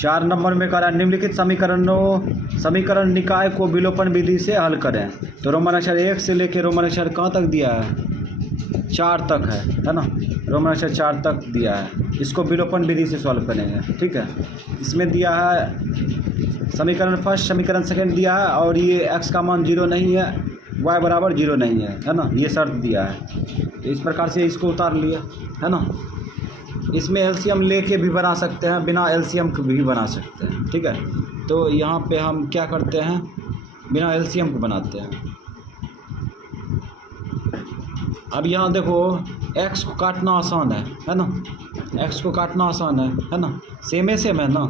4 number में करा निम्नलिखित समीकरण निकाय को विलोपन विधि से हल करें। तो रोमन अक्षर 1 से लेके रोमन अक्षर कहाँ तक दिया है? 4 तक है ना। रोमन अक्षर 4 तक दिया है। इसको विलोपन विधि से सॉल्व करेंगे, ठीक है। इसमें दिया है समीकरण फर्स्ट, समीकरण सेकंड दिया है, और ये x का मान 0 नहीं है, y बराबर 0 नहीं है ना, ये शर्त दिया है। तो इस प्रकार से इसको उतार लिया, है ना। इसमें एलसीएम लेके भी बना सकते हैं, बिना एलसीएम के भी बना सकते हैं, ठीक है। तो यहाँ पे हम क्या करते हैं, बिना एलसीएम को बनाते हैं। अब यहाँ देखो x को काटना आसान है ना, x को काटना आसान है ना, सेम है ना।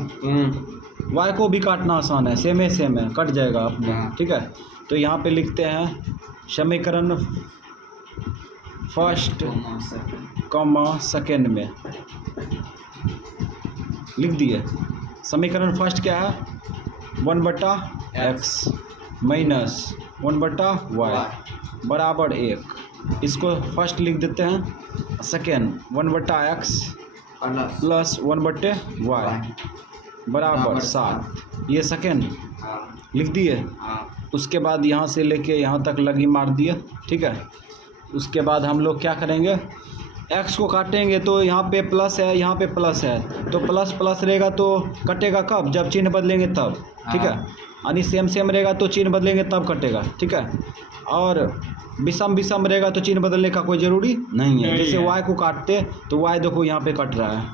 y को भी काटना आसान है, सेम है, कट जाएगा अपने, ठीक है। तो यहाँ पे लिखते हैं समीकरण फर्स्ट कॉमा सेकेंड में लिख दिए। समीकरण फर्स्ट क्या है? 1/x माइनस 1/y बराबर 1। इसको फर्स्ट लिख देते हैं। सेकेंड 1/x प्लस 1/y बराबर 7। ये सेकेंड लिख दिए। उसके बाद यहाँ से लेके यहाँ तक लगी मार दिए, ठीक है। उसके बाद हम लोग क्या करेंगे, x को काटेंगे तो यहाँ पे प्लस है, यहाँ पे प्लस है, तो प्लस प्लस रहेगा तो कटेगा कब? जब चिन्ह बदलेंगे तब, ठीक है। यानी सेम रहेगा तो चिन्ह बदलेंगे तब कटेगा, ठीक है। और विषम रहेगा तो चिन्ह बदलने का कोई ज़रूरी नहीं है। जैसे y को काटते तो y देखो यहाँ पे कट रहा है,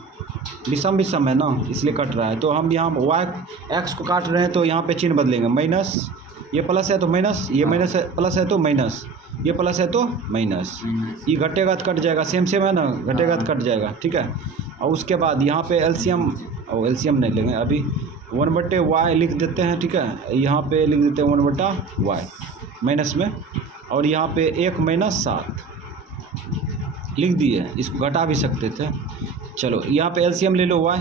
विषम है ना, इसलिए कट रहा है। तो हम यहाँ x को काट रहे हैं तो यहाँ पे चिन्ह बदलेंगे, माइनस, ये प्लस है तो माइनस, ये माइनस है, प्लस है तो माइनस, ये प्लस है तो माइनस, ये घटेगा तो कट जाएगा, सेम है ना, घटेगा तो कट जाएगा, ठीक है। और उसके बाद यहाँ पे एलसीएम नहीं लेंगे अभी, 1/y लिख देते हैं, ठीक है। यहाँ पे लिख देते हैं 1/y माइनस में, और यहाँ पे 1 - 7 लिख दिए। इसको घटा भी सकते थे। चलो यहाँ पे एलसीएम ले लो y,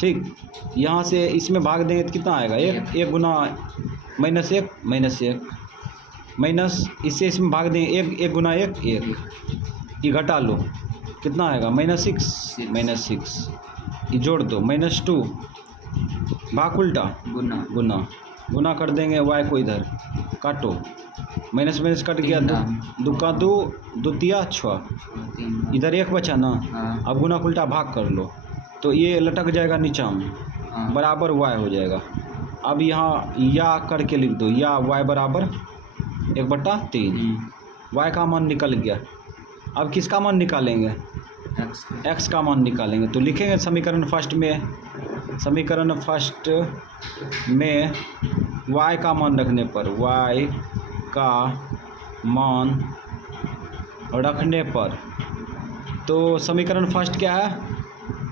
ठीक। यहाँ से इसमें भाग देंगे तो कितना आएगा? 1 गुना -1 -1 माइनस, इससे इसमें भाग देंगे 1 गुना 1 1, ये घटा लो, कितना आएगा? -6 ये जोड़ दो, -2 भाग उल्टा गुना कर देंगे y को, इधर काटो, माइनस कट गया, 2 का 2 2 तिया 6, इधर 1 बचा ना। अब गुना उल्टा भाग कर लो तो ये लटक जाएगा नीचा में, बराबर y हो जाएगा। अब यहाँ या करके लिख दो, या y बराबर 1/3, y का मान निकल गया। अब किसका मान निकालेंगे? x का मान निकालेंगे। तो लिखेंगे समीकरण फर्स्ट में y का मान रखने पर, y का मान रखने पर, तो समीकरण फर्स्ट क्या है?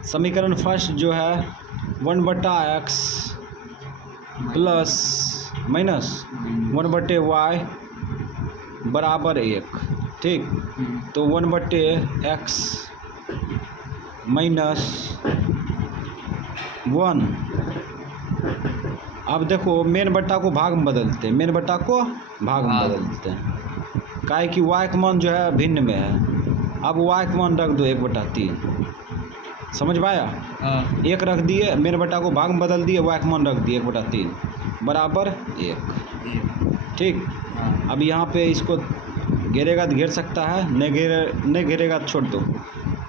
समीकरण फर्स्ट जो है 1/x प्लस माइनस 1/y बराबर 1, ठीक। तो 1/x माइनस 1। अब देखो मेन बट्टा को भाग में बदलते हैं, काहे कि y का मान जो है भिन्न में है। अब y का मान रख दो 1/3, समझ में आया? 1 रख दिए, मेन बट्टा को भाग में बदल दिए, y का मान रख दिए 1/3 बराबर 1, ठीक। अब यहाँ पे इसको घेरेगा तो घेर सकता है, नहीं घेरेगा तो छोड़ दो।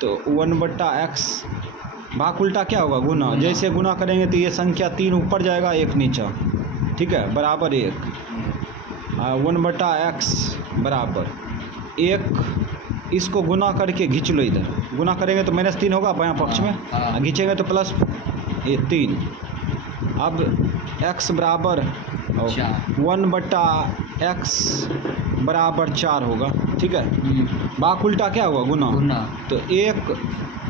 तो 1/x भाग उल्टा क्या होगा? गुना। जैसे गुना करेंगे तो ये संख्या 3 ऊपर जाएगा, 1 नीचा, ठीक है, बराबर 1। 1/x बराबर 1, इसको गुना करके खींच लो, इधर गुना करेंगे तो -3 होगा बायां पक्ष में, खींचेंगे तो प्लस 3। अब x बराबर 1/x बराबर 4 होगा, ठीक है। भाग उल्टा क्या होगा? गुना। तो 1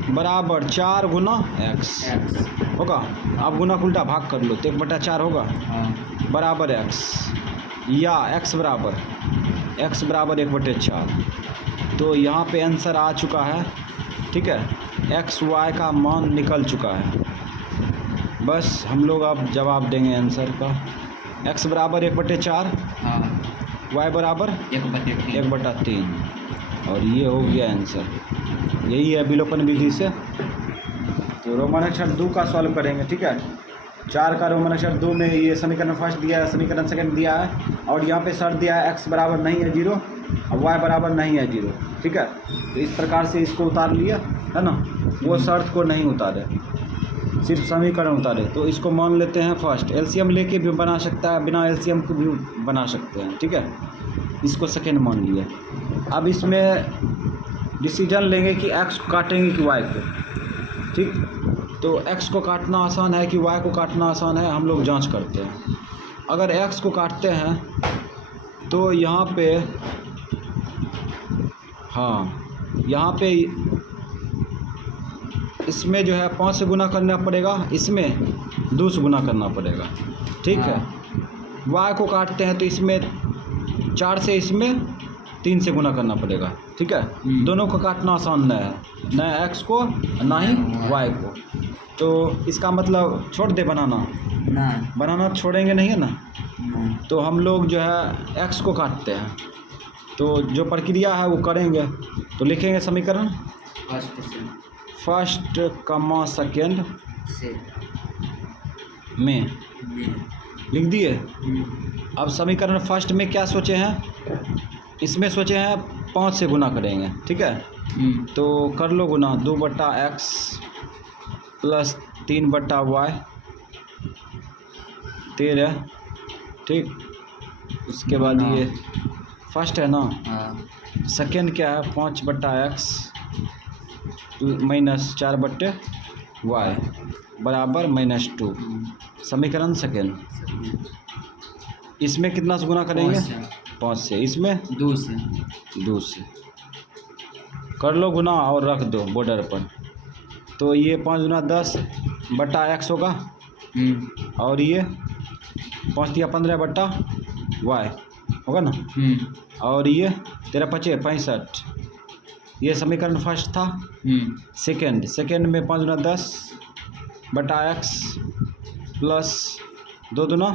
बराबर 4 गुना x होगा। अब गुना उल्टा भाग कर लो तो 1/4 होगा बराबर x, या x बराबर 1/4। तो यहाँ पे आंसर आ चुका है, ठीक है। x y का मान निकल चुका है। बस हम लोग अब जवाब देंगे आंसर का। x बराबर 1/4, y बराबर 1/3, और ये हो गया आंसर। यही है विलोपन विधि से। तो रोमन अक्षर 2 का सॉल्व करेंगे, ठीक है। 4 का रोमन अक्षर 2 में ये समीकरण फर्स्ट दिया है, समीकरण सेकंड दिया है, और यहाँ पे शर्त दिया है x बराबर नहीं है 0 और y बराबर नहीं है 0। ठीक है, तो इस प्रकार से इसको उतार लिया है ना, वो शर्त को नहीं उतारे, सिर्फ समीकरण उतारे। तो इसको मान लेते हैं फर्स्ट, एलसीएम लेके भी बना सकता है, बिना एलसीएम को भी बना सकते हैं। ठीक है, इसको सेकेंड मान लिया। अब इसमें डिसीजन लेंगे कि x को काटेंगे कि y को। ठीक, तो x को काटना आसान है कि y को काटना आसान है, हम लोग जांच करते हैं। अगर x को काटते हैं तो यहाँ पे, हाँ यहाँ पे इसमें जो है 5 से गुना करना पड़ेगा, इसमें 2 से गुना करना पड़ेगा। ठीक है, y को काटते हैं तो इसमें 4 से, इसमें 3 से गुना करना पड़ेगा। ठीक है, दोनों को काटना आसान न है, न x को ना ही y को। तो इसका मतलब छोड़ दे बनाना, बनाना छोड़ेंगे नहीं है ना, तो हम लोग जो है x को काटते हैं। तो जो प्रक्रिया है वो करेंगे, तो लिखेंगे समीकरण फर्स्ट कमा सेकेंड में लिख दिए। अब समीकरण फर्स्ट में क्या सोचे हैं, इसमें सोचे हैं 5 से गुना करेंगे। ठीक है, तो कर लो गुना, 2/x प्लस 3/y 13। ठीक, उसके बाद ये फर्स्ट है ना, सेकेंड क्या है, 5/x माइनस 4/y बराबर -2। समीकरण सेकेंड, इसमें कितना से गुना करेंगे, 5 से, इसमें 2 से कर लो गुना और रख दो बॉर्डर पर। तो ये 5 गुना 10/x होगा, और ये 5 या 15/y होगा ना, और ये 13×5 = 65। ये समीकरण फर्स्ट था। सेकेंड में 5 गुना 10/x प्लस 2 दुना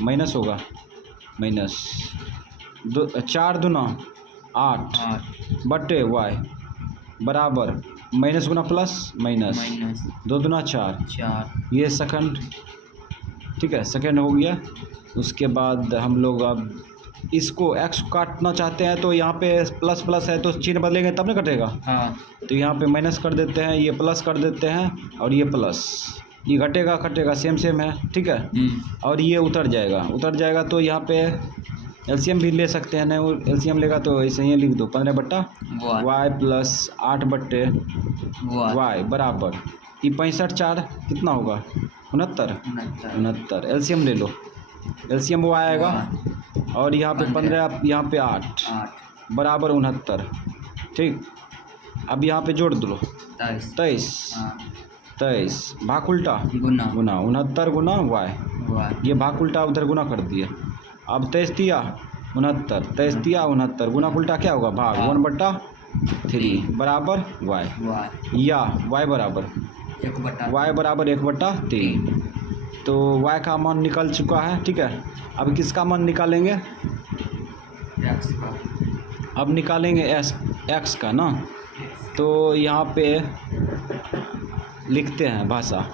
माइनस होगा, माइनस 4 दुना 8/y बराबर माइनस गुना प्लस माइनस 2 दुना 4। ये सेकंड। ठीक है, सेकंड हो गया। उसके बाद हम लोग अब इसको x को काटना चाहते हैं, तो यहाँ पे प्लस प्लस है तो चिन्ह बदलेंगे तब ना कटेगा। तो यहाँ पे माइनस कर देते हैं, ये प्लस कर देते हैं, और ये प्लस, ये घटेगा कटेगा सेम है। ठीक है, और ये उतर जाएगा तो यहाँ पे एलसीएम भी ले सकते हैं, नहीं एलसीएम लेगा तो ऐसे ही लिख दो, 15/y प्लस 8/y बराबर ये 65 4 कितना होगा, 69। एलसीएम ले लो, एलसीएम वो आएगा, और यहाँ पे 15, यहाँ पे 8 बराबर 69। ठीक, अब यहाँ पे जोड़ दो 23 भाग उल्टा गुना 69 गुना y, ये भाग उल्टा उधर गुना कर दिया। अब 23 दिया 69 गुना उल्टा क्या होगा, भाग 1/3 बराबर y, या y बराबर 1/3। तो y का मान निकल चुका है। ठीक है, अब किसका मान निकालेंगे, x का। अब निकालेंगे x का ना, तो यहाँ पे लिखते हैं भाषा,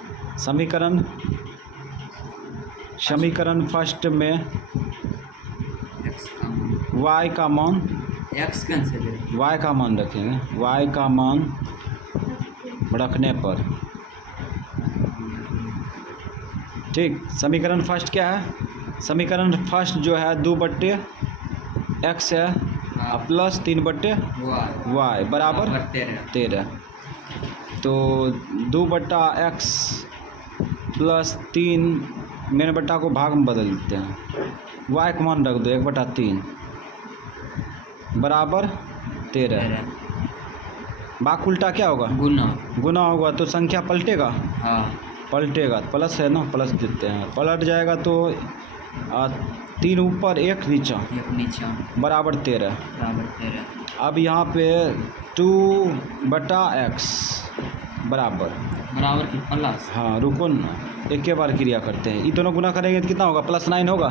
समीकरण फर्स्ट में y का मान, y का मान रखेंगे, y का मान रखने पर, ठीक, समीकरण फर्स्ट क्या है, समीकरण फर्स्ट जो है 2/x है प्लस 3/y बराबर 13। तो 2/x प्लस 3 मेन बट्टा को भाग में बदल देते हैं, y का मान रख दो 1/3 बराबर 13। भाग उल्टा क्या होगा, गुना होगा, तो संख्या पलटेगा, पलटेगा, प्लस है ना, प्लस देते हैं, पलट जाएगा तो 3 ऊपर 1 नीचा बराबर 13। अब यहाँ पे 2/x बराबर की प्लस, हाँ रुको ना, एक के बार क्रिया करते हैं, ये दोनों गुना करेंगे तो कितना होगा, +9 होगा,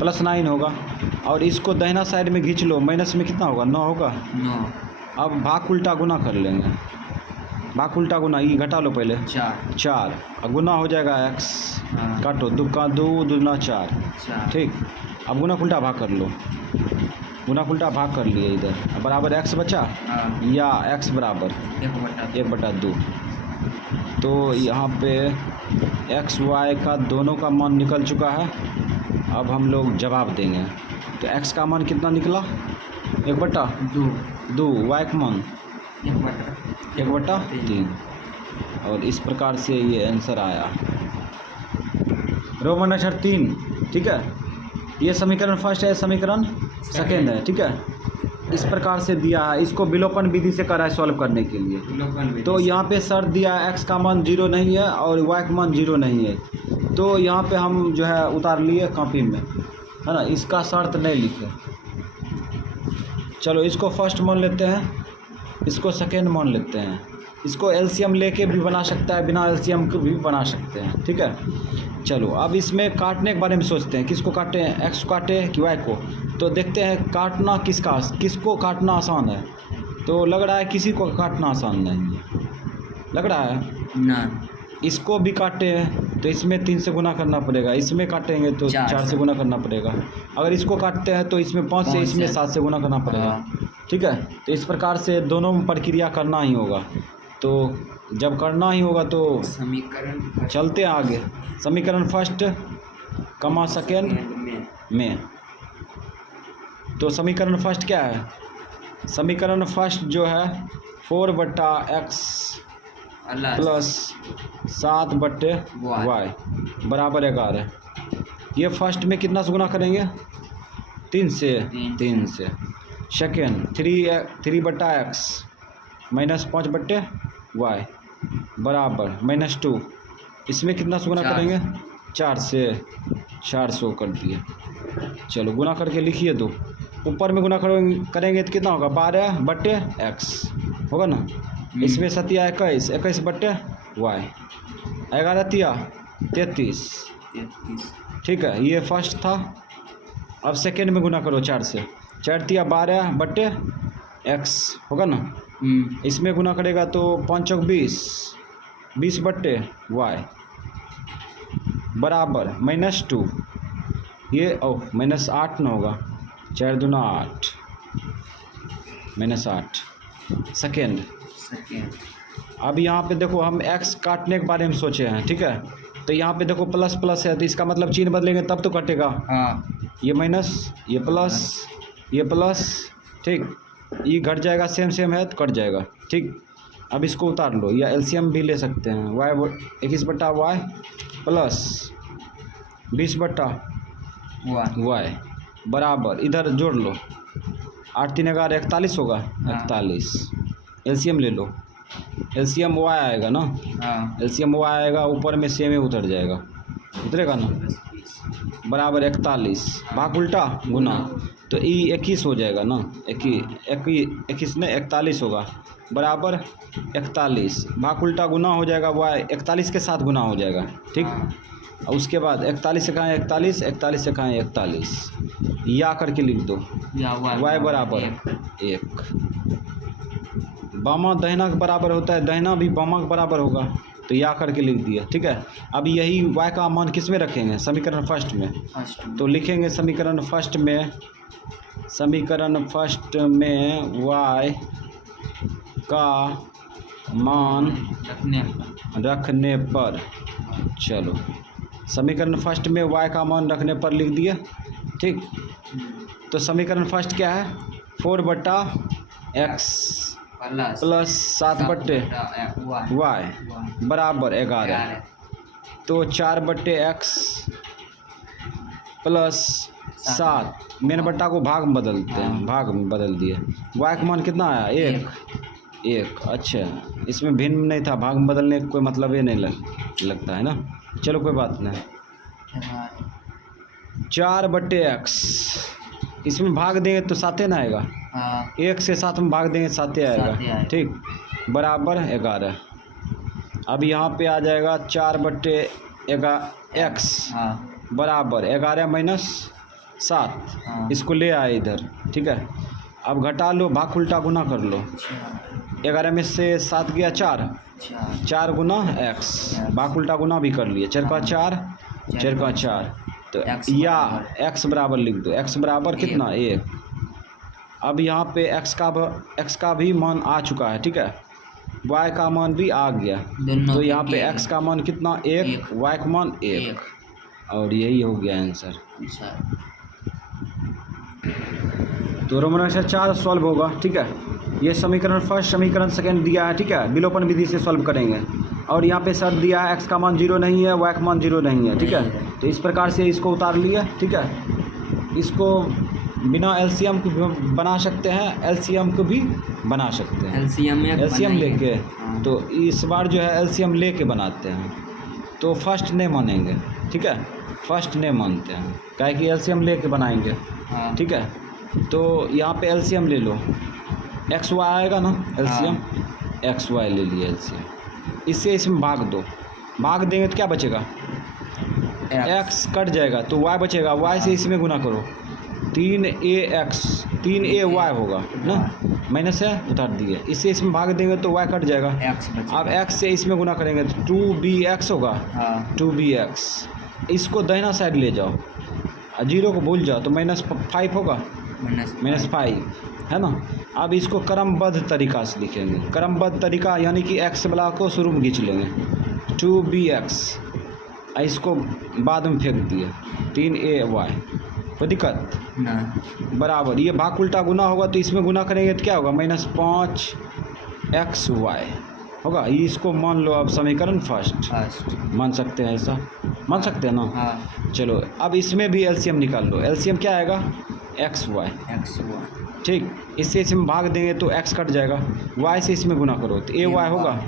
+9 होगा। और इसको दाहिना साइड में खींच लो, माइनस में कितना होगा, 9 होगा। अब भाग उल्टा गुना कर लेंगे, भाग उल्टा गुना, ये घटा लो पहले 4 और गुना हो जाएगा x हाँ। काटो, दो का दो, दूना 4, 4 ठीक। अब गुना उल्टा भाग कर लो, गुना उल्टा भाग कर लिए इधर, अब बराबर x बचा हाँ या x बराबर 1/2। तो यहाँ पे x y का दोनों का मान निकल चुका है। अब हम लोग जवाब देंगे। तो x का मान कितना निकला? 1/2, y का मान 1/3। और इस प्रकार से ये आंसर आया, रोमन अक्षर 3, ठीक है। ये समीकरण फर्स्ट है, समीकरण सेकेंड है, ठीक है। इस प्रकार से दिया है, इसको विलोपन विधि से करा है सॉल्व करने के लिए। तो यहाँ पे शर्त दिया है x का मान 0 नहीं है और y का मान 0 नहीं है। तो यहाँ पे हम जो है उतार लिए कॉपी में, है ना, इसका शर्त नहीं लिखे। चलो इसको फर्स्ट मान लेते हैं, इसको सेकेंड मान लेते हैं। इसको एलसीएम लेके भी बना सकता है, बिना एलसीएम के भी बना सकते हैं, ठीक है। चलो अब इसमें काटने के बारे में सोचते हैं, किसको काटे, एक्स को काटे कि वाई को। तो देखते हैं काटना किसको काटना आसान है। तो लग रहा है किसी को काटना आसान नहीं लग रहा है ना। इसको भी काटे हैं तो इसमें 3 से गुना करना पड़ेगा, इसमें काटेंगे तो 4 से गुना करना पड़ेगा। अगर इसको काटते हैं तो इसमें 5 से, इसमें 7 से गुना करना पड़ेगा, ठीक है। तो इस प्रकार से दोनों में प्रक्रिया करना ही होगा। तो जब करना ही होगा तो समीकरण चलते हैं आगे। समीकरण फर्स्ट कमा सेकेंड में। तो समीकरण फर्स्ट क्या है? समीकरण फर्स्ट जो है 4/x प्लस 7/y बराबर 11। ये फर्स्ट में कितना से गुना करेंगे? 3 से। सेकेंड 3/x माइनस 5/y बराबर -2। इसमें कितना से गुना करेंगे? 4 से। 400 कर दिए। चलो गुना करके लिखिए दो। ऊपर में गुना करेंगे तो कितना होगा? 12/x होगा ना। इसमें 7 21/y 11 33, ठीक है। ये फर्स्ट था। अब सेकेंड में गुना करो 4 से। 4 12/x होगा ना। इसमें गुना करेगा तो 5 20, 20/y बराबर -2। ये -8 ना होगा, 4 दूना 8 -8 सेकेंड। अब यहाँ पे देखो हम x काटने के बारे में सोचे हैं, ठीक है। तो यहाँ पे देखो प्लस प्लस है तो इसका मतलब चिन्ह बदलेंगे तब तो कटेगा। ये माइनस, ये प्लस, ठीक। ये घट जाएगा, सेम है तो कट जाएगा, ठीक। अब इसको उतार लो या एलसीएम भी ले सकते हैं। y 21/y प्लस 20/y बराबर, इधर जोड़ लो, 8 3 11 41 होगा। 41 एलसीएम ले लो। एलसीएम y आएगा ना। एलसीएम y आएगा, ऊपर में सेम ही उतर जाएगा, उतरेगा ना। बराबर 41 भाग उल्टा गुना, तो ये 21 हो जाएगा ना। 21 ने 41 होगा बराबर 41 भाग उल्टा गुना हो जाएगा। y 41 के साथ गुना हो जाएगा, ठीक। और उसके बाद 41 से कहाँ 41, 41 से कहाँ 41, या करके लिख दो। y बराबर 1। बामा दहिना के बराबर होता है, दहिना भी बामा के बराबर होगा, तो या करके लिख दिया, ठीक है। अब यही y का मान किस में रखेंगे? समीकरण फर्स्ट में। तो लिखेंगे समीकरण फर्स्ट में y का मान रखने पर, चलो समीकरण फर्स्ट में y का मान रखने पर लिख दिया, ठीक। तो समीकरण फर्स्ट क्या है? 4/x प्लस 7/y बराबर 11। तो 4/x प्लस 7 मेन बट्टा को भाग में बदलते हैं, भाग में बदल दिए। y का मान कितना आया? 1। अच्छा, इसमें भिन्न नहीं था, भाग में बदलने का कोई मतलब ये नहीं लगता है ना। चलो कोई बात नहीं। 4/x इसमें भाग देंगे तो 7 ना आएगा। 1 से 7 में भाग देंगे 7 आएगा, ठीक। बराबर 11। अब यहाँ पे आ जाएगा 4/x बराबर 11 - 7। इसको ले आए इधर, ठीक है। अब घटा लो, भाग उल्टा गुना कर लो। 11 में से 7 गया 4, 4 गुना x, भाग उल्टा गुना भी कर लिए। 4 का 4, 4 का 4, तो या x बराबर लिख दो। x बराबर कितना 1। अब यहाँ पे x का भी मान आ चुका है, ठीक है, y का मान भी आ गया, तो यहाँ पे x का मान कितना 1, y का मान 1, और यही हो गया आंसर। तो रोमन नंबर 4 सॉल्व होगा, ठीक है। ये समीकरण फर्स्ट, समीकरण सेकंड दिया है, ठीक है, विलोपन विधि से सॉल्व करेंगे। और यहाँ पे शर्त दिया है x का मान 0 नहीं है, y का मान 0 नहीं है, ठीक है। तो इस प्रकार से इसको उतार लिए, ठीक है। इसको बिना एलसीएम को भी बना सकते हैं, एलसीएम को भी बना सकते हैं, एलसीएम लेके। तो इस बार जो है एलसीएम लेके बनाते हैं, तो फर्स्ट नहीं मानेंगे, ठीक है, फर्स्ट नहीं मानते हैं, काहे कि एलसीएम लेके बनाएंगे, ठीक है। तो यहाँ पे एलसीएम ले लो, एक्स वाई आएगा ना एलसीएम, एक्स वाई ले लिया एलसीएम, इससे इसमें भाग दो, भाग देंगे तो क्या बचेगा, एक्स कट जाएगा तो वाई बचेगा, वाई से इसमें गुना करो, 3ax 3ay होगा ना, माइनस है उतार दिए, इससे इसमें भाग देंगे तो y कट जाएगा। अब x से इसमें गुना करेंगे तो 2bx होगा, 2bx, इसको दाहिना साइड ले जाओ, 0 को भूल जाओ तो -5 होगा, -5 है ना। अब इसको क्रमबद्ध तरीका से लिखेंगे, क्रमबद्ध तरीका यानी कि x वाला को शुरू में खींच लेंगे, 2bx, इसको बाद में फेंक दिए, 3ay, कोई दिक्कत बराबर, ये भाग उल्टा गुना होगा तो इसमें गुना करेंगे तो क्या होगा, -5xy होगा। ये इसको मान लो अब समीकरण फर्स्ट मान सकते हैं, ऐसा मान सकते हैं ना। चलो अब इसमें भी एलसीएम निकाल लो, एलसीएम क्या आएगा, xy, ठीक, इससे इसमें भाग देंगे तो x कट जाएगा, y से इसमें गुना करो तो ay होगा,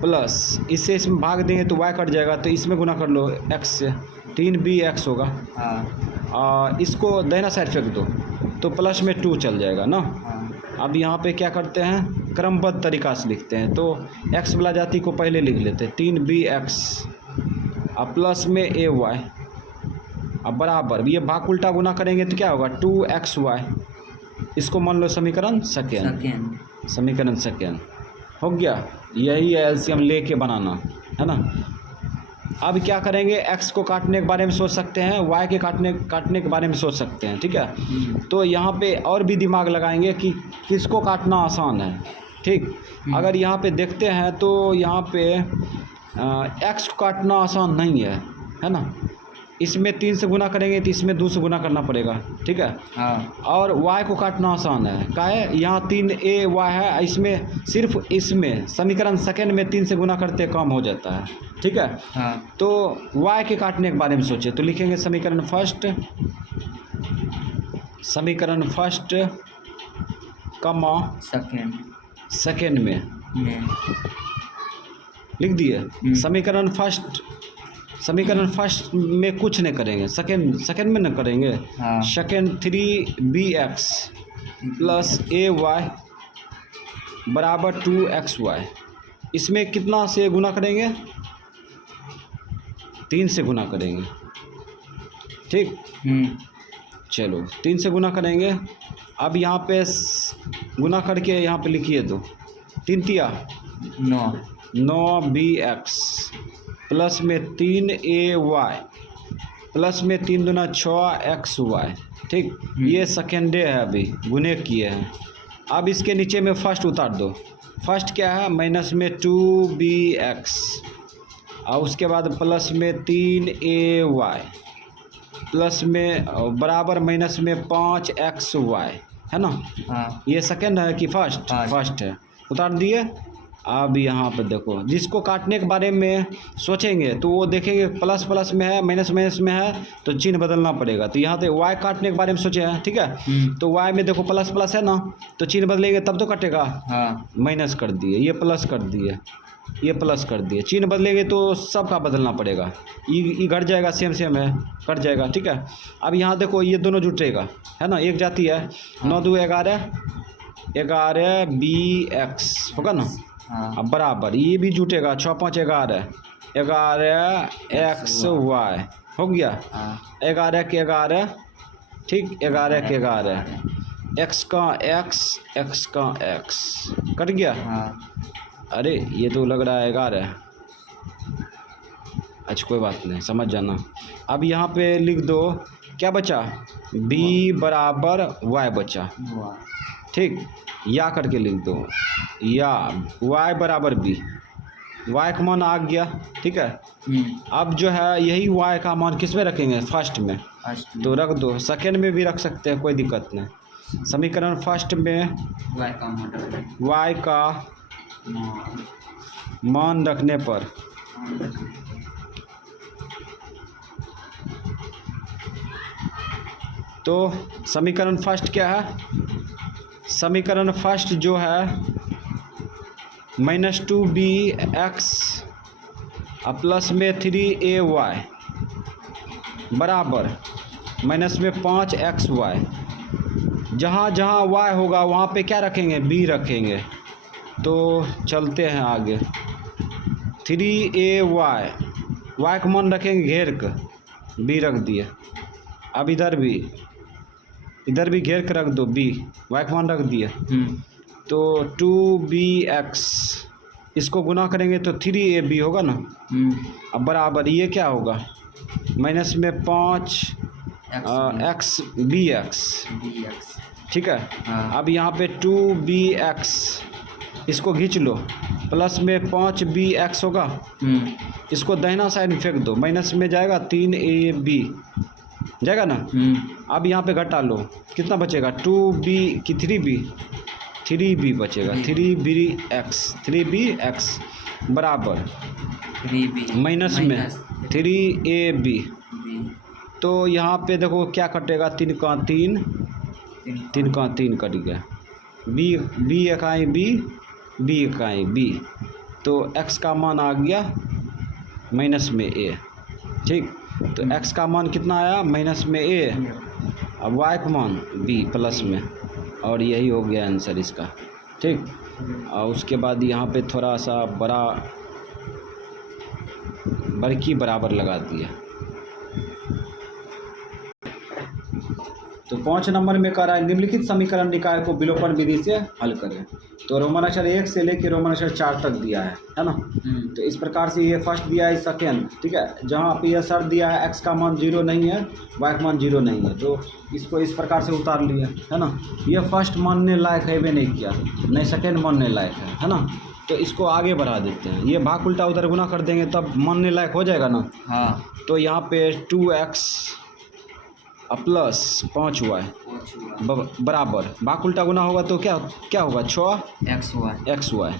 प्लस इससे इसमें भाग देंगे तो y कट जाएगा, तो इसमें गुना कर लो x से, 3bx होगा, इसको दाहिना साइड फेंक दो तो प्लस में 2 चल जाएगा ना। अब यहाँ पे क्या करते हैं, क्रमबद्ध तरीका से लिखते हैं, तो x वाला जाति को पहले लिख लेते हैं, 3bx, अब प्लस में ay, अब बराबर, ये भाग उल्टा गुना करेंगे तो क्या होगा, 2xy, इसको मान लो समीकरण सेकेंड, समीकरण सेकेंड हो गया। यही है एलसीएम लेके बनाना, है ना। अब क्या करेंगे, x को काटने के बारे में सोच सकते हैं, y के काटने के बारे में सोच सकते हैं, ठीक है। तो यहाँ पे और भी दिमाग लगाएंगे कि किसको काटना आसान है, ठीक। अगर यहाँ पे देखते हैं तो यहाँ पे x को काटना आसान नहीं है ना, इसमें 3 से गुना करेंगे तो इसमें 2 से गुना करना पड़ेगा, ठीक है। और y को काटना आसान है, क्या है, यहाँ 3ay है, इसमें सिर्फ इसमें समीकरण सेकेंड में 3 से गुना करते कम हो जाता है, ठीक है। तो y के काटने के बारे में सोचे तो लिखेंगे समीकरण फर्स्ट कमा सेकेंड में लिख दिए। समीकरण फर्स्ट में कुछ नहीं करेंगे, सेकेंड में न करेंगे, सेकेंड 3bx प्लस ay बराबर 2xy, इसमें कितना से गुना करेंगे, 3 से गुना करेंगे, ठीक। चलो 3 से गुना करेंगे। अब यहाँ पे गुना करके यहाँ पे लिखिए दो, 3 तिया 9bx प्लस में 3ay प्लस में 3 दूना 6xy, ठीक। ये सेकेंडे है, अभी गुने किए हैं। अब इसके नीचे में फर्स्ट उतार दो, फर्स्ट क्या है, माइनस में 2bx और उसके बाद प्लस में 3ay प्लस में बराबर माइनस में 5xy, है ना। ये सेकेंड है कि फर्स्ट है, उतार दिए। अब यहाँ पर देखो, जिसको काटने के बारे में सोचेंगे तो वो देखेंगे प्लस प्लस में है, माइनस माइनस में है, तो चिन्ह बदलना पड़ेगा। तो यहाँ पे y काटने के बारे में सोचे हैं, ठीक है। तो y में देखो प्लस प्लस है ना, तो चिन्ह बदलेंगे तब तो कटेगा, माइनस कर दिए, ये प्लस कर दिए, ये प्लस कर दिए, चिन्ह बदलेंगे तो सबका बदलना पड़ेगा, ये घट जाएगा, सेम है, कट जाएगा, ठीक है। अब यहाँ देखो ये दोनों जुटेगा, है ना, एक जाती है, 9 2 11 bx होगा ना, अब बराबर ये भी जुटेगा, 6 5 11 xy हो गया, 11 के 11, ठीक, 11 के 11, एक्स का एक्स का एक्स कट गया। हाँ अरे ये तो लग रहा है 11 है। अच्छा कोई बात नहीं, समझ जाना। अब यहाँ पे लिख दो क्या बचा, b बराबर y बचा। वाह ठीक, या करके लिख दो, या y बराबर b, y का मान आ गया। ठीक है, अब जो है यही y का मान किस में रखेंगे, फर्स्ट में, तो रख दो। सेकेंड में भी रख सकते हैं, कोई दिक्कत नहीं। समीकरण फर्स्ट में वाई का मॉडल y का मान रखने पर तो समीकरण फर्स्ट क्या है, समीकरण फर्स्ट जो है -2bx प्लस में 3ay बराबर माइनस में 5xy। जहाँ जहाँ y होगा वहाँ पे क्या रखेंगे, b रखेंगे। तो चलते हैं आगे, 3ay y का मान रखेंगे घेर कर, b रख दिए। अब इधर भी घेर कर रख दो b, y का मान रख दिए। तो 2bx इसको गुना करेंगे तो 3ab होगा ना। अब बराबर ये क्या होगा, माइनस में 5x ठीक है। अब यहाँ पे 2bx इसको खींच लो, प्लस में 5bx होगा, इसको दाहिना साइड फेंक दो, माइनस में जाएगा 3ab जाएगा ना। अब यहाँ पे घटा लो, कितना बचेगा 2b की 3b बचेगा, 3bx बराबर माइनस में 3ab। तो यहाँ पे देखो क्या कटेगा, 3 का 3 कट गया, b इकाई b इकाई b, तो x का मान आ गया माइनस में a। ठीक, तो x का मान कितना आया, माइनस में a, अब y का मान b प्लस में, और यही हो गया आंसर इसका। ठीक, और उसके बाद यहाँ पे थोड़ा सा बड़की बराबर लगा दिया। तो 5 नंबर में कह रहा है निम्नलिखित समीकरण निकाय को विलोपन विधि से हल करें। तो रोमन अक्षर 1 से लेकर रोमन अक्षर 4 तक दिया है ना। तो इस प्रकार से ये फर्स्ट दिया है, सेकेंड, ठीक है। जहाँ पे ये शर्त दिया है x का मान 0 नहीं है, y का मान 0 नहीं है, तो इसको इस प्रकार से उतार लिया है ना। ये फर्स्ट मानने लायक है भी नहीं किया, नहीं सेकेंड मानने लायक है ना। तो इसको आगे बढ़ा देते हैं, ये भाग उल्टा उधर गुना कर देंगे तब मानने लायक हो जाएगा ना। हाँ, तो यहाँ पे 2x प्लस 5y बराबर, भाग उल्टा गुना होगा तो क्या होगा 6xy।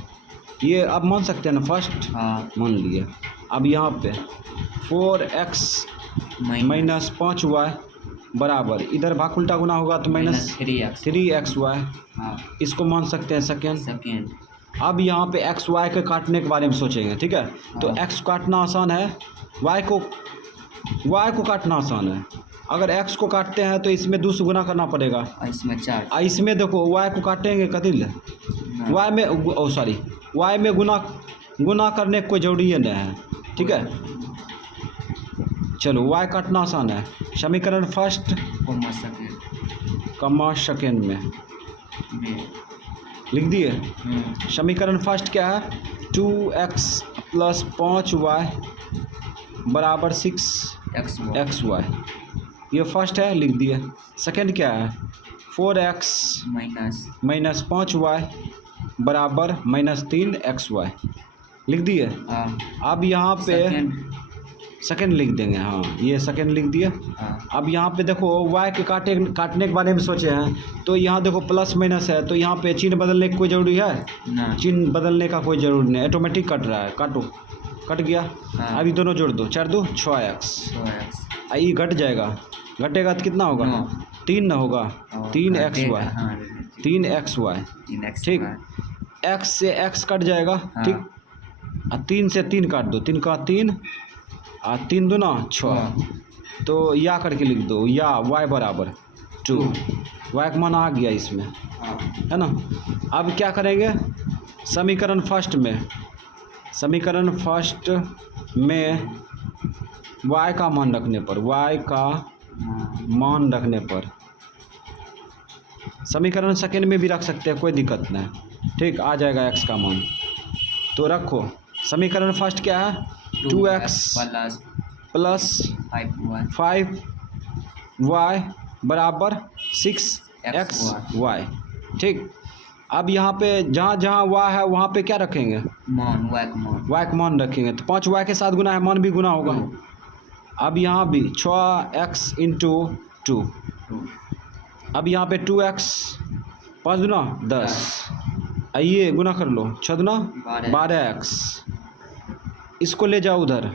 ये अब मान सकते हैं ना, फर्स्ट मान लिए। अब यहाँ पे 4x माइनस 5y बराबर, इधर भाग उल्टा गुना होगा तो माइनस 3xy, इसको मान सकते हैं सेकेंड। अब यहाँ पे xy के काटने के बारे में सोचेंगे, ठीक है। तो x काटना आसान है, y को काटना आसान है। अगर x को काटते हैं तो इसमें 2 से गुना करना पड़ेगा, इसमें 4। इसमें देखो y को काटेंगे कतिल, y में गुना करने की कोई जरूरी नहीं है, ठीक है। चलो y काटना आसान है, समीकरण फर्स्ट कॉमा सेकेंड में लिख दिए। समीकरण फर्स्ट क्या है, 2x प्लस 5y बराबर 6xy, ये फर्स्ट है, लिख दिए। सेकेंड क्या है, 4x माइनस 5y बराबर माइनस 3xy, लिख दिए। अब यहाँ पे सेकेंड लिख देंगे, हाँ ये सेकेंड लिख दिया। अब यहाँ पे देखो y के काटने के बारे में सोचे हैं, तो यहाँ देखो प्लस माइनस है, तो यहाँ पे चिन्ह बदलने की कोई ज़रूरी है, चिन्ह बदलने का कोई ज़रूरी नहीं, ऑटोमेटिक कट रहा है, काटो, कट गया। अभी दोनों जोड़ दो, 4 2 6x, ये घट जाएगा, घटेगा तो कितना होगा 3 ना होगा, 3xy, ठीक। x से x कट जाएगा, ठीक। 3 से 3 काट दो, 3 का 3 3 2 6, तो या करके लिख दो, या y बराबर 2, y का मान आ गया इसमें, है ना। अब क्या करेंगे, समीकरण फर्स्ट में y का मान रखने पर, समीकरण सेकेंड में भी रख सकते हैं, कोई दिक्कत नहीं। ठीक, आ जाएगा x का मान। तो रखो समीकरण फर्स्ट क्या है, 2x प्लस 5y बराबर 6xy। ठीक, अब यहाँ पे जहाँ जहाँ y है वहाँ पे क्या रखेंगे, y का मान रखेंगे। तो 5y के साथ गुना है, मान भी गुना होगा। अब यहाँ भी 6x इंटू 2। अब यहाँ पे 2x 5 दुना 10, आइए गुना कर लो, 6 दुना 12x। इसको ले जाओ उधर,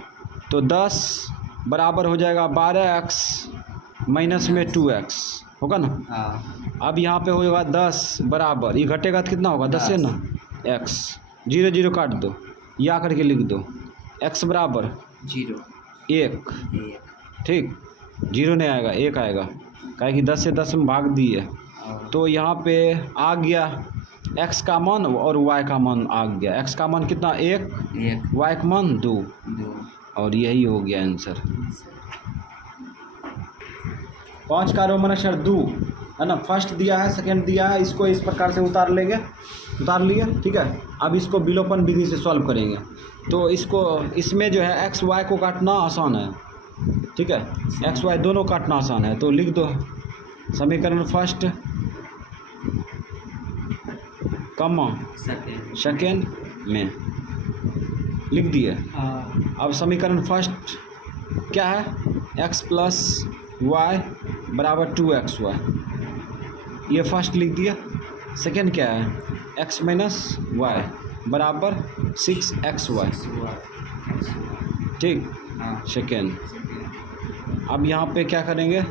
तो 10 बराबर हो जाएगा 12x माइनस में 2x होगा ना। अब यहाँ पे होगा 10 बराबर, ये घटेगा तो कितना होगा 10 है ना, x 0 0 काट दो, या करके लिख दो, x बराबर 1। ठीक, 0 नहीं आएगा, 1 आएगा, काहे कि 10 से 10 में भाग दिए। तो यहाँ पे आ गया x का मान और y का मान आ गया। x का मान कितना 1, y का मान 2, और यही हो गया आंसर। 5 का रोमन अक्षर 2 है ना, फर्स्ट दिया है, सेकंड दिया है, इसको इस प्रकार से उतार लेंगे, उतार लिए। ठीक है, अब इसको विलोपन विधि से सॉल्व करेंगे। तो इसको इसमें जो है x y को काटना आसान है। ठीक है, x y दोनों काटना आसान है। तो लिख दो समीकरण फर्स्ट कमा सेकेंड में लिख दिए। अब समीकरण फर्स्ट क्या है, x प्लस y बराबर 2xy, ये फर्स्ट लिख दिया। सेकेंड क्या है, x माइनस y बराबर 6xy। ठीक, सेकेंड। अब यहाँ पे क्या करेंगे,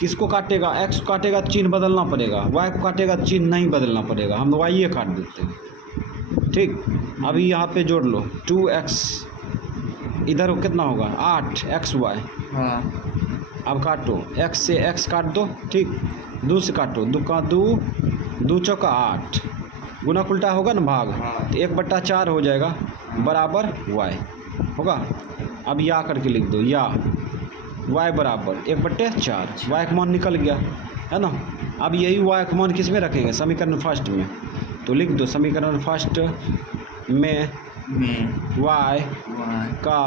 किसको काटेगा, x को काटेगा तो चिन्ह बदलना पड़ेगा, y को काटेगा तो चिन्ह नहीं बदलना पड़ेगा, हम y ये काट देते हैं। ठीक, अभी यहाँ पे जोड़ लो 2x, इधर कितना होगा 8xy। अब काटो, x से x काट दो। ठीक, 2 से काटो, 2 का 2, 2 चौका 8, गुना उल्टा होगा ना भाग, तो 1/4 हो जाएगा बराबर y होगा। अब या करके लिख दो, या y बराबर 1/4, y का मान निकल गया है ना। अब यही y का मान किस में रखेंगे, समीकरण फर्स्ट में। तो लिख दो समीकरण फर्स्ट में y का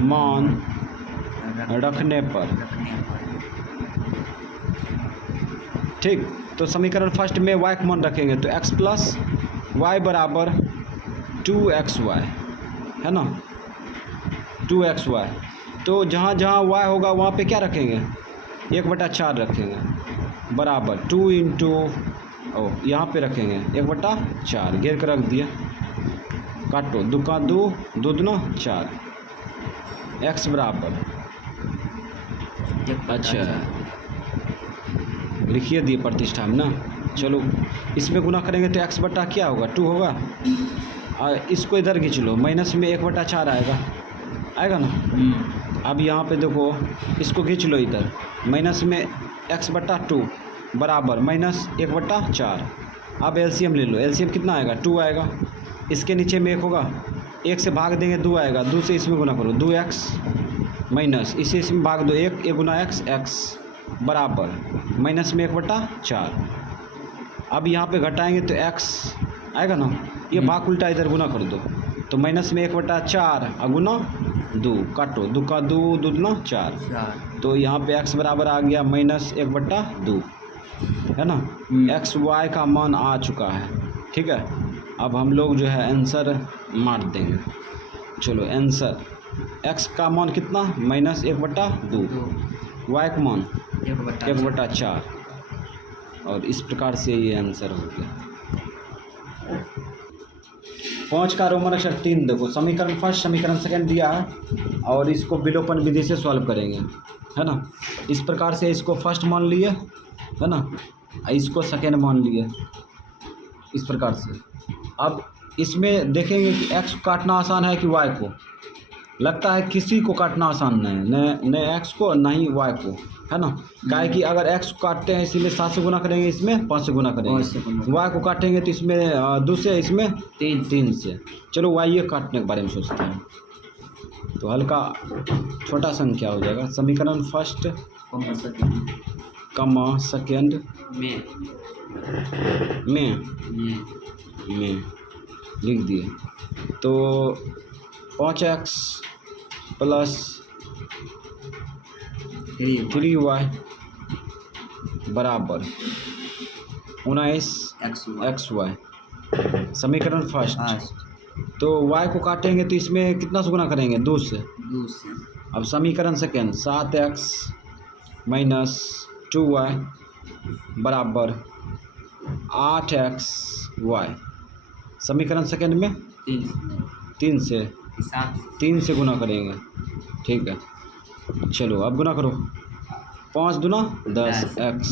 मान रखने पर। ठीक, तो समीकरण फर्स्ट में y का मान रखेंगे तो x प्लस y बराबर 2xy है ना, 2xy। तो जहाँ जहाँ y होगा वहाँ पे क्या रखेंगे, 1/4 रखेंगे बराबर 2 इंटू यहाँ पे रखेंगे 1/4, घेर कर रख दिया। काटो, 2 का 2, 2 दूना 4, x बराबर, अच्छा लिखिए दिए प्रतिष्ठा में ना। चलो इसमें गुना करेंगे तो x बटा क्या होगा 2 होगा, और इसको इधर खींच लो, माइनस में 1/4 आएगा, आएगा ना। अब यहाँ पे देखो, इसको खींच लो इधर, माइनस में x/2 बराबर माइनस 1/4। अब एलसीएम ले लो, एलसीएम कितना आएगा 2 आएगा, इसके नीचे में 1 होगा, 1 से भाग देंगे 2 आएगा, 2 से इसमें गुना करो 2x माइनस इसे इसमें भाग दो 1 गुना x बराबर माइनस में 1/4। अब यहाँ पे घटाएंगे तो x आएगा ना, ये भाग उल्टा इधर गुना कर दो, तो माइनस में 1/4 गुना 2, काटो, 2 का 2, 2 दूना 4, तो यहाँ पे x बराबर आ गया माइनस 1/2 है ना। x y का मान आ चुका है। ठीक है, अब हम लोग जो है आंसर मार देंगे। चलो आंसर, x का मान कितना माइनस 1/2, y का मान 1/4, और इस प्रकार से ये आंसर हो गया। 5 का रोमन अक्षर 3 देखो, समीकरण फर्स्ट समीकरण सेकंड दिया है और इसको विलोपन विधि से सॉल्व करेंगे है ना। इस प्रकार से इसको फर्स्ट मान लिए है ना, इसको सेकंड मान लिए इस प्रकार से। अब इसमें देखेंगे कि x को काटना आसान है कि y को, लगता है किसी को काटना आसान नहीं, न x को न ही y को है ना। काहे कि अगर x को काटते हैं इसीलिए 7 से गुना करेंगे, इसमें 5 से गुना करेंगे, y को काटेंगे तो इसमें 2 से, इसमें 3 से। चलो y ये काटने के बारे में सोचते हैं, तो हल्का छोटा संख्या हो जाएगा। समीकरण फर्स्ट कमा सेकेंड में में लिख दिए। तो 5x प्लस 3y बराबर 19 xy। समीकरण फर्स्ट। तो y को काटेंगे तो इसमें कितना से गुना करेंगे? 2 से। अब समीकरण सेकेंड 7x माइनस 2y बराबर 8xy। समीकरण सेकेंड में 3 से गुना करेंगे। ठीक है, चलो अब गुना करो। 5 दूना 10 x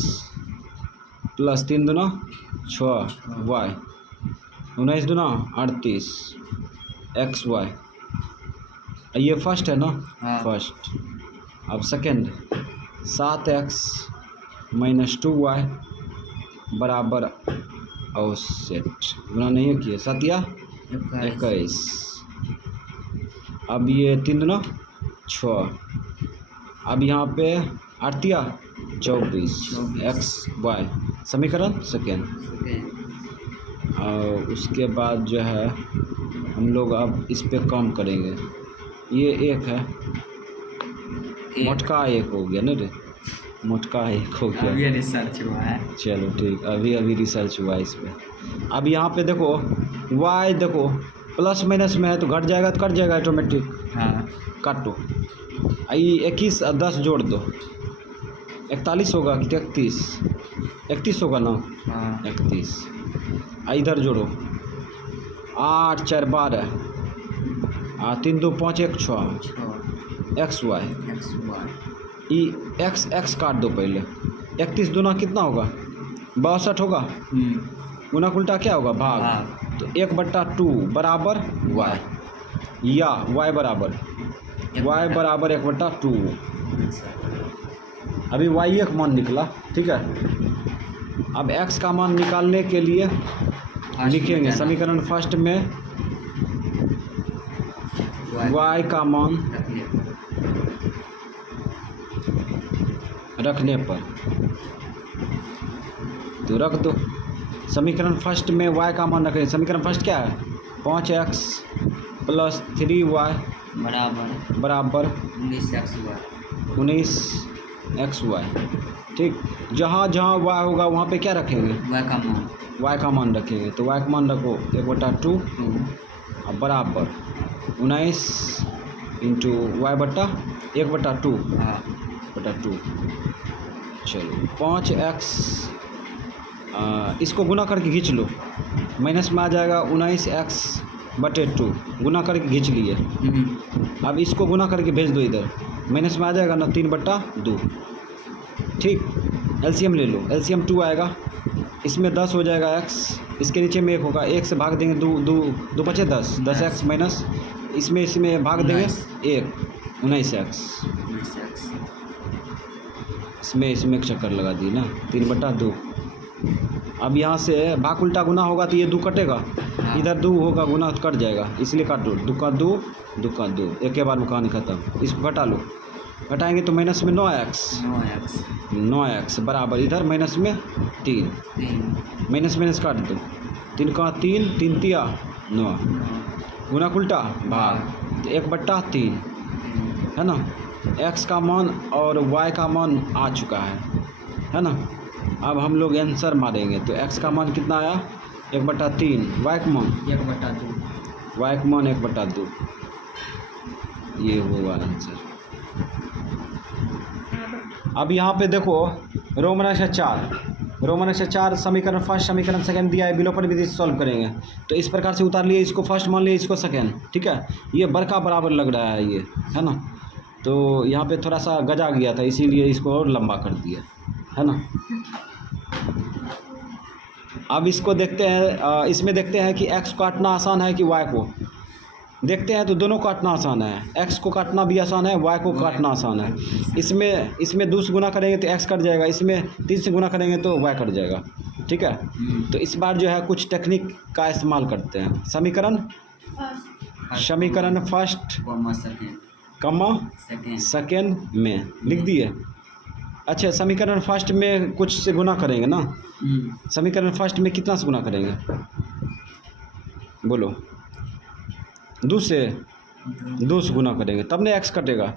प्लस 3 दूना 6 y 19 दूना 38 xy। ये फर्स्ट है ना? फर्स्ट। अब सेकेंड 7x माइनस 2y बराबर औसत गुना नहीं किए 7 या 21। अब ये 3 दूना 6। अब यहाँ पे 8 या 24 xy। समीकरण सेकेंड। और उसके बाद जो है हम लोग अब इस पे काम करेंगे। ये एक है, मोटका एक हो गया ना रे, मोटका एक हो गया। अभी रिसर्च हुआ है। चलो ठीक, अभी रिसर्च हुआ इस पे। अब यहाँ पे देखो y देखो प्लस माइनस में है तो घट जाएगा, तो कट जाएगा ऑटोमेटिक। हाँ, काटो। ये 21 और 10 जोड़ दो 41 होगा कि 31? 31 होगा ना? हाँ, 31। इधर जोड़ो 8 4 12 3 2 5 1 6 xy। ई x काट दो पहले। 31 दूना कितना होगा? 62 होगा। गुना उल्टा क्या होगा? भाग। तो 1/2 बराबर y, या y बराबर 1/2। अभी y एक मान निकला। ठीक है, अब x का मान निकालने के लिए लिखेंगे समीकरण फर्स्ट में y का मान रखने पर, तो रख दो। समीकरण फर्स्ट में y का मान रखें। समीकरण फर्स्ट क्या है? 5x प्लस 3y बराबर 19 xy। ठीक, जहाँ जहाँ y होगा वहाँ पे क्या रखेंगे? y का मान रखेंगे। तो y का मान रखो 1/2 और बराबर 19 इंटू y बटा 1/2 बटा 2। चलो 5x इसको गुना करके खींच लो, माइनस में आ जाएगा 19x/2। गुना करके खींच लिए। अब इसको गुना करके भेज दो इधर, माइनस में आ जाएगा ना 3/2। ठीक, एलसीएम ले लो। एलसीएम 2 आएगा, इसमें 10 हो जाएगा x, इसके नीचे में 1 होगा, 1 से भाग देंगे 2 बचे 10x माइनस इसमें भाग देंगे 1 19x। इसमें एक चक्कर लगा दिए ना 3/2। अब यहाँ से भाग उल्टा गुना होगा तो ये 2 कटेगा, इधर 2 होगा गुना तो कट जाएगा, इसलिए काट दो। 2 का 2 एक के बार में कहानी खत्म। इसको घटा लो, घटाएंगे तो माइनस में 9x बराबर इधर माइनस में 3 माइनस काट दो। 3 का 3 3 तिया 9 गुना उल्टा भाग, तो 1/3 है ना। x का मान और y का मान आ चुका है ना। अब हम लोग आंसर मारेंगे तो x का मान कितना आया? 1/3। y का मान 1/2। ये होगा आंसर। अब यहाँ पे देखो रोमन से 4 समीकरण फर्स्ट समीकरण सेकंड दिया है, बिलो पर विधि से सॉल्व करेंगे। तो इस प्रकार से उतार लिए, इसको फर्स्ट मान लिए, इसको सेकंड। ठीक है, ये बड़का बराबर लग रहा है ये, है ना। तो यहाँ पे थोड़ा सा गजा गया था, इसीलिए इसको और लंबा कर दिया, है ना। अब इसको देखते हैं, इसमें देखते हैं कि x काटना आसान है कि y को। देखते हैं तो दोनों काटना आसान है, x को काटना भी आसान है, y को काटना आसान है। इसमें 2 से गुना करेंगे तो x कट जाएगा, इसमें 3 से गुना करेंगे तो y कट जाएगा। ठीक है, तो इस बार जो है कुछ टेक्निक का इस्तेमाल करते हैं। समीकरण फर्स्ट कॉमा सेकेंड में लिख दिए। अच्छा, समीकरण फर्स्ट में कुछ से गुना करेंगे ना। समीकरण फर्स्ट में कितना से गुना करेंगे बोलो? 2 से 2 से गुना करेंगे तब ना एक्स कटेगा।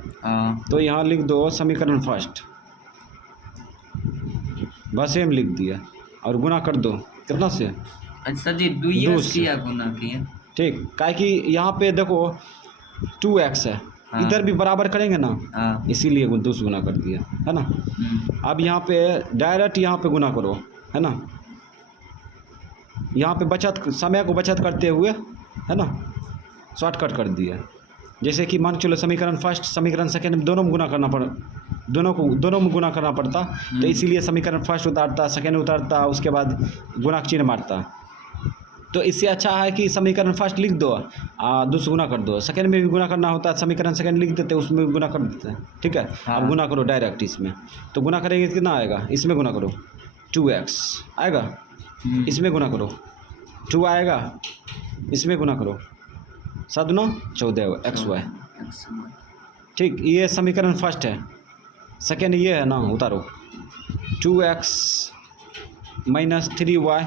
तो यहाँ लिख दो समीकरण फर्स्ट, बस एम लिख दिया और गुना कर दो कितना से? अच्छा जी, 2 से। किया गुना किया। ठीक, काहे कि यहाँ पे देखो 2x है, इधर भी बराबर करेंगे ना, इसीलिए 2 से गुना कर दिया है ना। अब यहाँ पे डायरेक्ट यहाँ पे गुना करो है ना, यहाँ पे बचत, समय को बचत करते हुए है ना, शॉर्टकट कर दिया। जैसे कि मान चलो समीकरण फर्स्ट समीकरण सेकेंड दोनों में गुना करना दोनों में गुना करना पड़ता, तो इसीलिए समीकरण फर्स्ट उतारता, सेकेंड उतारता, उसके बाद गुणा का चिन्ह मारता। तो इससे अच्छा है कि समीकरण फर्स्ट लिख दो, 2 से गुना कर दो। सेकेंड में भी गुना करना होता है, समीकरण सेकेंड लिख देते, उसमें भी गुना कर देते हैं, ठीक है। अब गुना करो डायरेक्ट इसमें, तो गुना करेंगे कितना आएगा? इसमें गुना करो 2x आएगा, इसमें गुना करो 2 आएगा, इसमें गुना करो 7 9 14 xy। ठीक, ये समीकरण फर्स्ट है। सेकेंड ये है ना, उतारो 2x माइनस 3y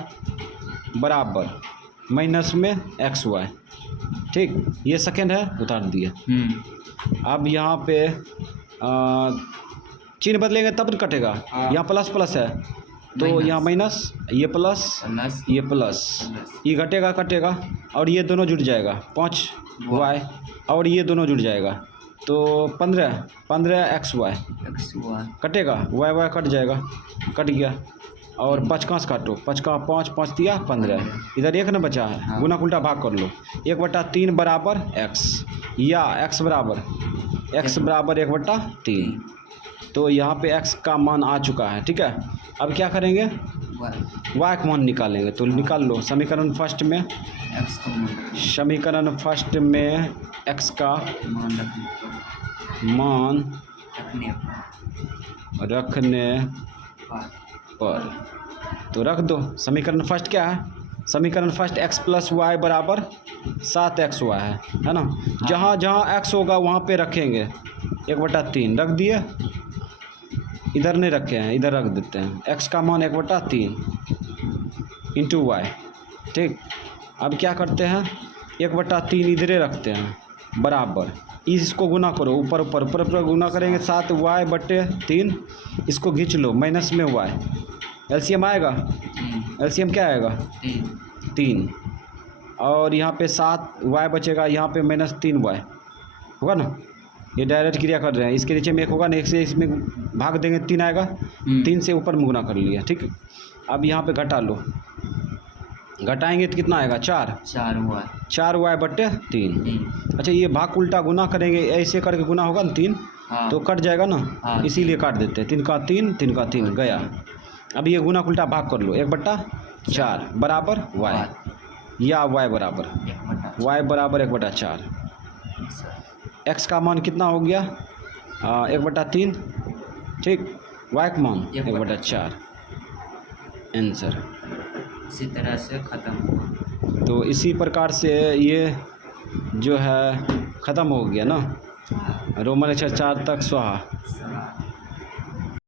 बराबर माइनस में xy। ठीक, ये सेकेंड है, उतार दिया। अब यहाँ पे चिन्ह बदलेंगे तब कटेगा। यहाँ प्लस प्लस है तो यहाँ माइनस, ये प्लस, ये प्लस, ये घटेगा कटेगा और ये दोनों जुड़ जाएगा 5y और ये दोनों जुड़ जाएगा तो 15 xy कटेगा, y कट जाएगा, कट गया। और 5 कहाँ से काटो, 5 का 5 5 दिया 15, इधर 1 न बचा है, गुना उल्टा भाग कर लो। 1/3 बराबर x, या x बराबर 1/3। तो यहाँ पे x का मान आ चुका है, ठीक है। अब क्या करेंगे, y का मान निकालेंगे। तो निकाल लो समीकरण फर्स्ट में x का मान रखने पर, तो रख दो। समीकरण फर्स्ट क्या है? समीकरण फर्स्ट x + y बराबर 7xy है ना। जहाँ जहाँ x होगा वहाँ पे रखेंगे 1/3 रख दिए, इधर नहीं रखे हैं, इधर रख देते हैं। x का मान 1/3 इंटू y। ठीक, अब क्या करते हैं, 1/3 इधरे रखते हैं बराबर, इसको गुना करो, ऊपर गुना करेंगे 7y/3, इसको खींच लो माइनस में y, एलसीएम आएगा, एलसीएम क्या आएगा 3, और यहाँ पे 7y बचेगा, यहाँ पे -3y होगा ना। ये डायरेक्ट क्रिया कर रहे हैं, इसके नीचे में 1 होगा ना, 1 से इसमें भाग देंगे 3 आएगा, 3 से ऊपर में गुना कर लिया। ठीक, अब यहाँ पे घटा लो, घटाएंगे तो कितना आएगा 4y/3। अच्छा, ये भाग उल्टा गुना करेंगे, ऐसे करके गुना होगा ना 3, तो कट जाएगा ना, इसीलिए काट देते हैं। 3 का 3 गया। अब ये गुना उल्टा भाग कर लो, 1/4 बराबर y, या y बराबर 1/4। x का मान कितना हो गया 1/3, ठीक, y का मान 1/4 आंसर। इसी तरह से ख़त्म हुआ। तो इसी प्रकार से ये जो है ख़त्म हो गया ना, रोमन अक्षर 4 तक स्वाहा।